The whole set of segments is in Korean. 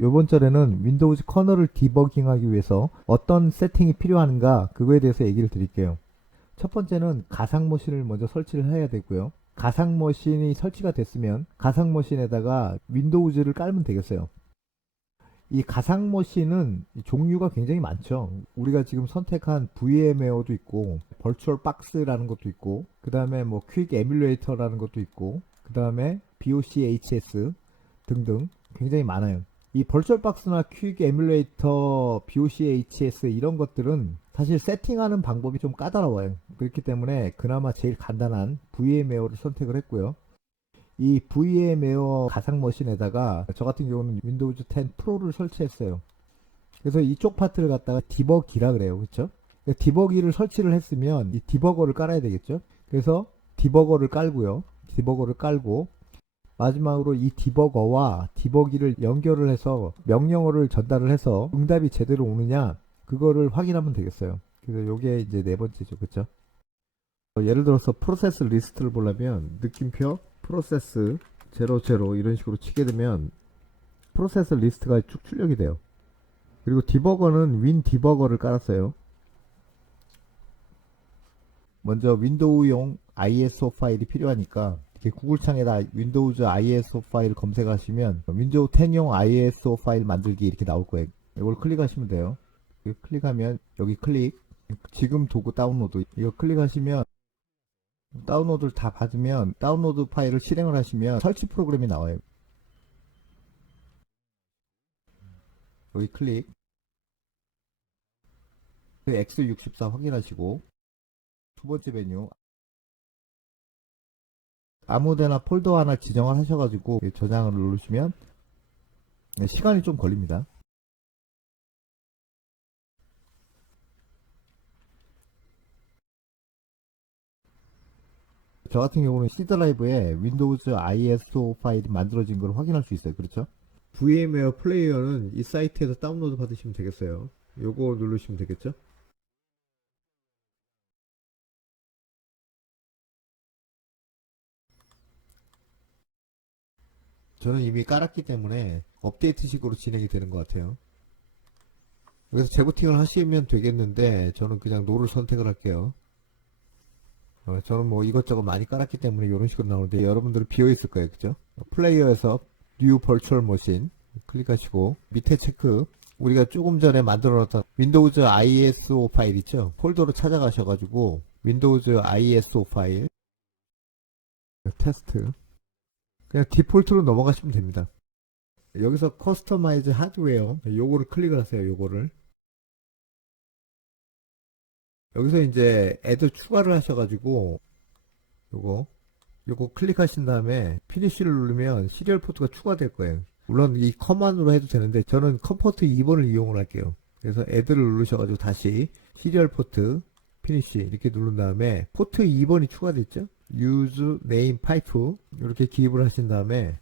이번 절에는 윈도우즈 커널을 디버깅하기 위해서 어떤 세팅이 필요한가 그거에 대해서 얘기를 드릴게요. 첫 번째는 가상 머신을 먼저 설치를 해야 되고요. 가상 머신이 설치가 됐으면 가상 머신에다가 윈도우즈를 깔면 되겠어요. 이 가상 머신은 종류가 굉장히 많죠. 우리가 지금 선택한 VMware도 있고 버추얼 박스라는 것도 있고 그 다음에 뭐 퀵 에뮬레이터라는 것도 있고 그 다음에 BOCHS 등등 굉장히 많아요. 이 버추얼 박스나 퀵 에뮬레이터, BOCHS 이런 것들은 사실 세팅하는 방법이 좀 까다로워요. 그렇기 때문에 그나마 제일 간단한 VMware를 선택을 했고요. 이 VMware 가상 머신에다가 저 같은 경우는 윈도우즈 10 프로를 설치했어요. 그래서 이쪽 파트를 갖다가 디버기라 그래요. 그렇죠? 디버기를 설치를 했으면 이 디버거를 깔아야 되겠죠? 그래서 디버거를 깔고요. 디버거를 깔고 마지막으로 이 디버거와 디버기를 연결을 해서 명령어를 전달을 해서 응답이 제대로 오느냐 그거를 확인하면 되겠어요. 그래서 요게 이제 네 번째죠. 그렇죠? 예를 들어서 프로세스 리스트를 보려면 느낌표 프로세스 00 이런 식으로 치게 되면 프로세스 리스트가 쭉 출력이 돼요. 그리고 디버거는 윈 디버거를 깔았어요. 먼저 윈도우용 ISO 파일이 필요하니까 이렇게 구글창에다 윈도우즈 ISO 파일 검색하시면 윈도우 10용 ISO 파일 만들기 이렇게 나올 거예요. 이걸 클릭하시면 돼요. 클릭하면 여기 클릭 지금 도구 다운로드 이거 클릭하시면 다운로드를 다 받으면 다운로드 파일을 실행을 하시면 설치 프로그램이 나와요. 여기 클릭 X64 확인하시고 두 번째 메뉴 아무데나 폴더 하나 지정을 하셔가지고 저장을 누르시면 시간이 좀 걸립니다. 저 같은 경우는 C 드라이브에 윈도우즈 ISO 파일이 만들어진 걸 확인할 수 있어요. 그렇죠? VMware 플레이어는 이 사이트에서 다운로드 받으시면 되겠어요. 요거 누르시면 되겠죠? 저는 이미 깔았기 때문에 업데이트식으로 진행이 되는 것 같아요. 그래서 재부팅을 하시면 되겠는데 저는 그냥 노를 선택을 할게요. 저는 뭐 이것저것 많이 깔았기 때문에 이런 식으로 나오는데 여러분들은 비어있을 거예요. 그죠? 플레이어에서 New Virtual Machine 클릭하시고 밑에 체크 우리가 조금 전에 만들어 놨던 윈도우즈 ISO 파일 있죠? 폴더로 찾아가셔가지고 윈도우즈 ISO 파일 테스트 그냥 디폴트로 넘어가시면 됩니다. 여기서 커스터마이즈 하드웨어 요거를 클릭을 하세요. 요거를 여기서 이제 애드 추가를 하셔가지고 요거 클릭하신 다음에 피니쉬를 누르면 시리얼 포트가 추가될 거예요. 물론 이 커만으로 해도 되는데 저는 컴포트 2번을 이용을 할게요. 그래서 애드를 누르셔가지고 다시 시리얼 포트 피니쉬 이렇게 누른 다음에 포트 2번이 추가됐죠. use name pipe 이렇게 기입을 하신 다음에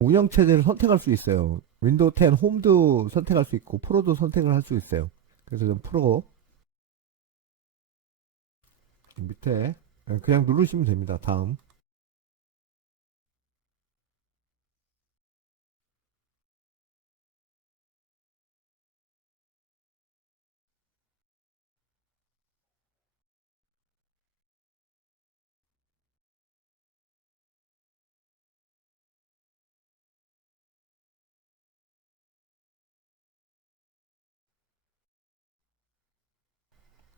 운영체제를 선택할 수 있어요. 윈도우 10 홈도 선택할 수 있고 프로도 선택을 할 수 있어요. 그래서 좀 프로 밑에 그냥 누르시면 됩니다. 다음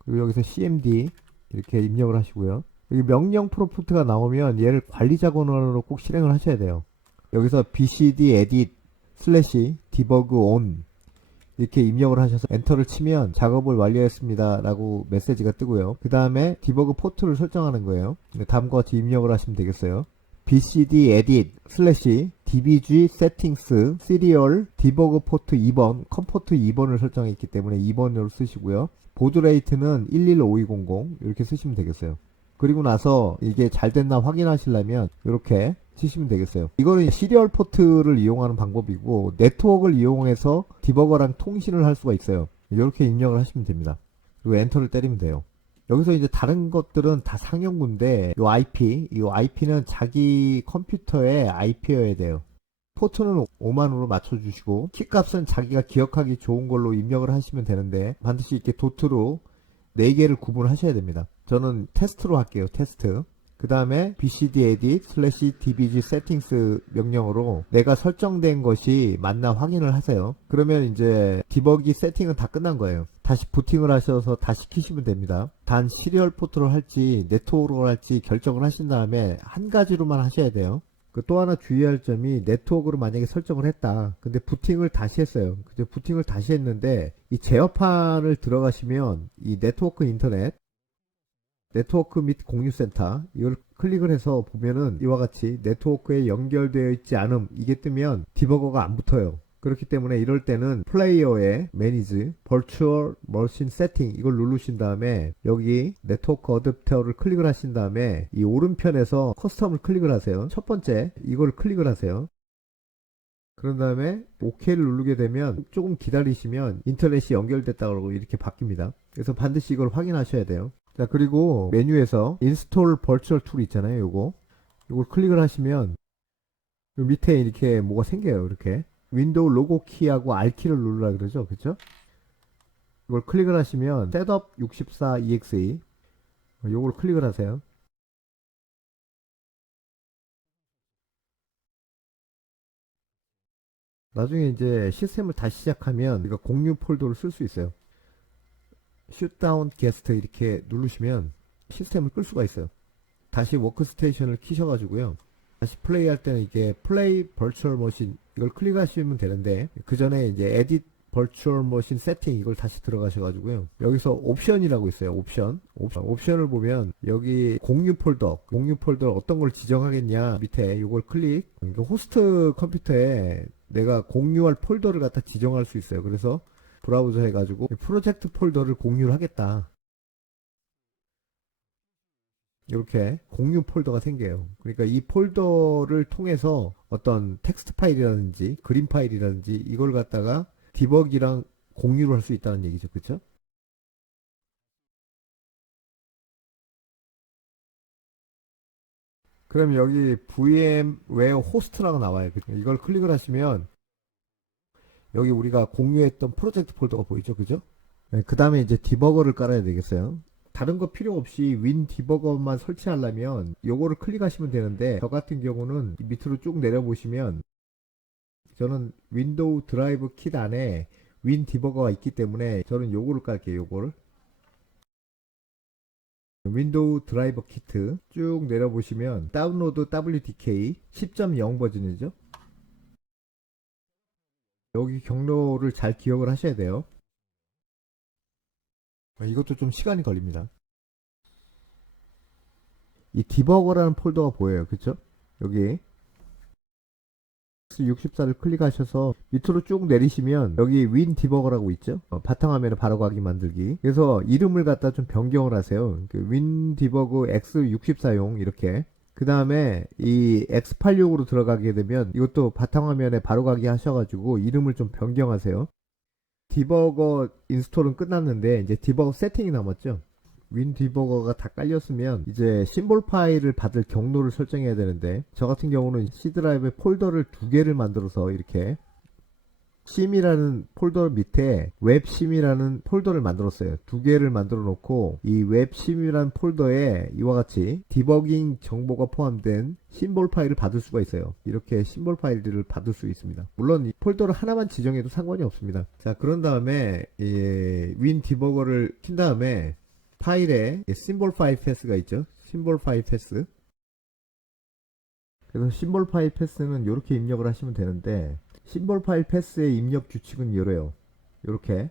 그리고 여기서 CMD 이렇게 입력을 하시고요. 여기 명령 프롬프트가 나오면 얘를 관리자 권한으로 꼭 실행을 하셔야 돼요. 여기서 bcd edit 슬래시 debug on 이렇게 입력을 하셔서 엔터를 치면 작업을 완료했습니다 라고 메시지가 뜨고요. 그 다음에 디버그 포트를 설정하는 거예요. 다음과 같이 입력을 하시면 되겠어요. bcd edit 슬래시 dbg settings serial 디버그 포트 2번 컴포트 2번을 설정했기 때문에 2번으로 쓰시고요. 보드 레이트는 115200 이렇게 쓰시면 되겠어요. 그리고 나서 이게 잘 됐나 확인하시려면 이렇게 치시면 되겠어요. 이거는 시리얼 포트를 이용하는 방법이고 네트워크를 이용해서 디버거랑 통신을 할 수가 있어요. 이렇게 입력을 하시면 됩니다. 그리고 엔터를 때리면 돼요. 여기서 이제 다른 것들은 다 상용구인데 이 IP는 자기 컴퓨터의 IP여야 돼요. 포트는 5만으로 맞춰주시고 키값은 자기가 기억하기 좋은 걸로 입력을 하시면 되는데 반드시 이렇게 도트로 4개를 구분하셔야 됩니다. 저는 테스트로 할게요. 테스트. 그 다음에 bcdedit/dbg settings 명령으로 내가 설정된 것이 맞나 확인을 하세요. 그러면 이제 디버기 세팅은 다 끝난 거예요. 다시 부팅을 하셔서 다시 키시면 됩니다. 단 시리얼 포트로 할지 네트워크로 할지 결정을 하신 다음에 한 가지로만 하셔야 돼요. 또 하나 주의할 점이 네트워크로 만약에 설정을 했다. 근데 부팅을 다시 했어요. 근데 부팅을 다시 했는데 이 제어판을 들어가시면 이 네트워크 인터넷 네트워크 및 공유센터 이걸 클릭을 해서 보면은 이와 같이 네트워크에 연결되어 있지 않음 이게 뜨면 디버거가 안 붙어요. 그렇기 때문에 이럴 때는 플레이어에 매니지 버추얼 머신 세팅 이걸 누르신 다음에 여기 네트워크 어댑터를 클릭을 하신 다음에 이 오른편에서 커스텀을 클릭을 하세요. 첫 번째 이걸 클릭을 하세요. 그런 다음에 OK를 누르게 되면 조금 기다리시면 인터넷이 연결됐다고 이렇게 바뀝니다. 그래서 반드시 이걸 확인하셔야 돼요. 자, 그리고 메뉴에서 인스톨 버추얼 툴 있잖아요. 요걸 클릭을 하시면 요 밑에 이렇게 뭐가 생겨요. 이렇게 윈도우 로고 키하고 R키를 누르라 그러죠. 그쵸? 이걸 클릭을 하시면 셋업 64 exe 요걸 클릭을 하세요. 나중에 이제 시스템을 다시 시작하면 우리가 공유 폴더를 쓸 수 있어요. 슛다운 게스트 이렇게 누르시면 시스템을 끌 수가 있어요. 다시 워크스테이션을 키셔가지고요. 다시 플레이 할 때는 이게 플레이 버추얼 머신 이걸 클릭하시면 되는데 그 전에 이제 에딧 버추얼 머신 세팅 이걸 다시 들어가셔가지고요. 여기서 옵션이라고 있어요. 옵션을 보면 여기 공유 폴더 어떤 걸 지정하겠냐 밑에 이걸 클릭 호스트 컴퓨터에 내가 공유할 폴더를 갖다 지정할 수 있어요. 그래서 브라우저 해가지고 프로젝트 폴더를 공유를 하겠다. 이렇게 공유 폴더가 생겨요. 그러니까 이 폴더를 통해서 어떤 텍스트 파일이라든지 그림 파일이라든지 이걸 갖다가 디버기랑 공유를 할 수 있다는 얘기죠. 그쵸? 그럼 여기 VMware 호스트라고 나와요. 이걸 클릭을 하시면 여기 우리가 공유했던 프로젝트 폴더가 보이죠. 그죠? 네, 그 다음에 이제 디버거를 깔아야 되겠어요. 다른 거 필요 없이 윈 디버거만 설치하려면 요거를 클릭하시면 되는데 저 같은 경우는 밑으로 쭉 내려보시면 저는 윈도우 드라이브 킷 안에 윈 디버거가 있기 때문에 저는 요거를 깔게요. 요거를 윈도우 드라이버 키트 쭉 내려보시면 다운로드 WDK 10.0 버전이죠. 여기 경로를 잘 기억을 하셔야 돼요. 이것도 좀 시간이 걸립니다. 이 디버거라는 폴더가 보여요. 그쵸? 여기 X64를 클릭하셔서 밑으로 쭉 내리시면 여기 윈 디버거라고 있죠. 바탕화면에 바로가기 만들기. 그래서 이름을 갖다 좀 변경을 하세요. 윈 디버그 X64용 이렇게. 그 다음에 이 X86으로 들어가게 되면 이것도 바탕화면에 바로가기 하셔가지고 이름을 좀 변경하세요. 디버거 인스톨은 끝났는데 이제 디버거 세팅이 남았죠. 윈 디버거가 다 깔렸으면 이제 심볼 파일을 받을 경로를 설정해야 되는데 저 같은 경우는 C 드라이브에 폴더를 2개를 만들어서 이렇게 심이라는 폴더 밑에 웹심이라는 폴더를 만들었어요. 2개를 만들어 놓고 이 웹심이라는 폴더에 이와 같이 디버깅 정보가 포함된 심볼 파일을 받을 수가 있어요. 이렇게 심볼 파일들을 받을 수 있습니다. 물론 이 폴더를 하나만 지정해도 상관이 없습니다. 자, 그런 다음에 윈 디버거를 킨 다음에 파일에 심볼 파일 패스가 있죠. 심볼 파일 패스. 그래서 심볼 파일 패스는 이렇게 입력을 하시면 되는데 심볼 파일 패스의 입력 규칙은 이래요. 이렇게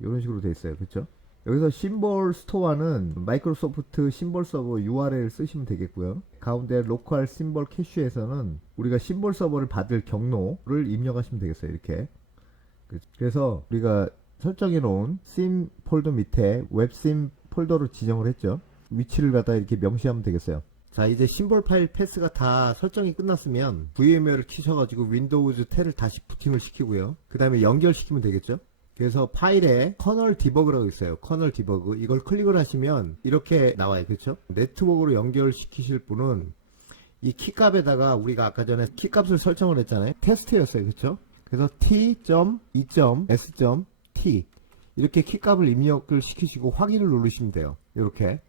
이런 식으로 되어 있어요. 그렇죠? 여기서 심볼 스토어는 마이크로소프트 심볼 서버 URL 쓰시면 되겠고요. 가운데 로컬 심볼 캐시에서는 우리가 심볼 서버를 받을 경로를 입력하시면 되겠어요. 이렇게. 그래서 우리가 설정해 놓은 심 폴더 밑에 웹심 폴더로 지정을 했죠. 위치를 갖다 이렇게 명시하면 되겠어요. 자, 이제 심볼 파일 패스가 다 설정이 끝났으면 VMware를 키셔가지고 윈도우즈 10을 다시 부팅을 시키고요. 그 다음에 연결시키면 되겠죠. 그래서 파일에 커널 디버그라고 있어요. 커널 디버그. 이걸 클릭을 하시면 이렇게 나와요. 그렇죠? 네트워크로 연결시키실 분은 이 키값에다가 우리가 아까 전에 키값을 설정을 했잖아요. 테스트였어요. 그렇죠? 그래서 t.2.s.t 이렇게 키값을 입력을 시키시고 확인을 누르시면 돼요. 이렇게.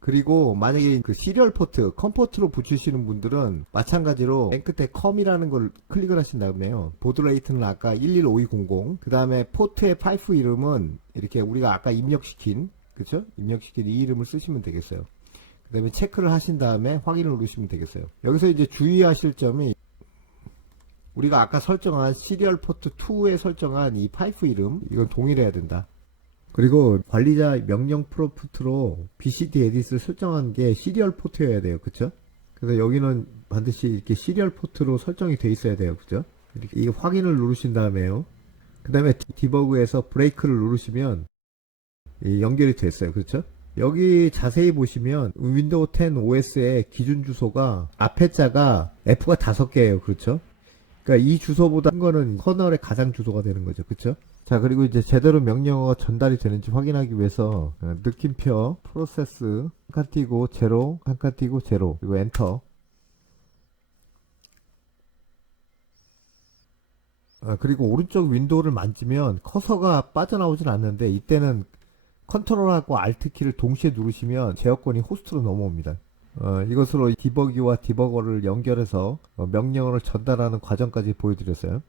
그리고 만약에 그 시리얼 포트, 컴포트로 붙이시는 분들은 마찬가지로 맨 끝에 컴이라는 걸 클릭을 하신 다음에요. 보드 레이트는 아까 115200, 그 다음에 포트의 파이프 이름은 이렇게 우리가 아까 입력시킨, 그쵸? 입력시킨 이 이름을 쓰시면 되겠어요. 그 다음에 체크를 하신 다음에 확인을 누르시면 되겠어요. 여기서 이제 주의하실 점이 우리가 아까 설정한 시리얼 포트 2에 설정한 이 파이프 이름, 이건 동일해야 된다. 그리고 관리자 명령 프롬프트로 BCD 에딧을 설정한 게 시리얼 포트여야 돼요. 그쵸? 그래서 여기는 반드시 이렇게 시리얼 포트로 설정이 돼 있어야 돼요. 그죠? 이렇게 이 확인을 누르신 다음에요. 그 다음에 디버그에서 브레이크를 누르시면 연결이 됐어요. 그렇죠? 여기 자세히 보시면 윈도우 10 OS의 기준 주소가 앞에 자가 F가 5개예요. 그렇죠? 그러니까 이 주소보다 큰 거는 커널의 가상 주소가 되는 거죠. 그렇죠? 자, 그리고 이제 제대로 명령어가 전달이 되는지 확인하기 위해서 느낌표 프로세스 한 칸 띄고 제로, 한 칸 띄고 제로, 그리고 엔터. 그리고 오른쪽 윈도우를 만지면 커서가 빠져나오진 않는데 이때는 컨트롤하고 알트 키를 동시에 누르시면 제어권이 호스트로 넘어옵니다. 이것으로 디버기와 디버거를 연결해서 명령어를 전달하는 과정까지 보여드렸어요.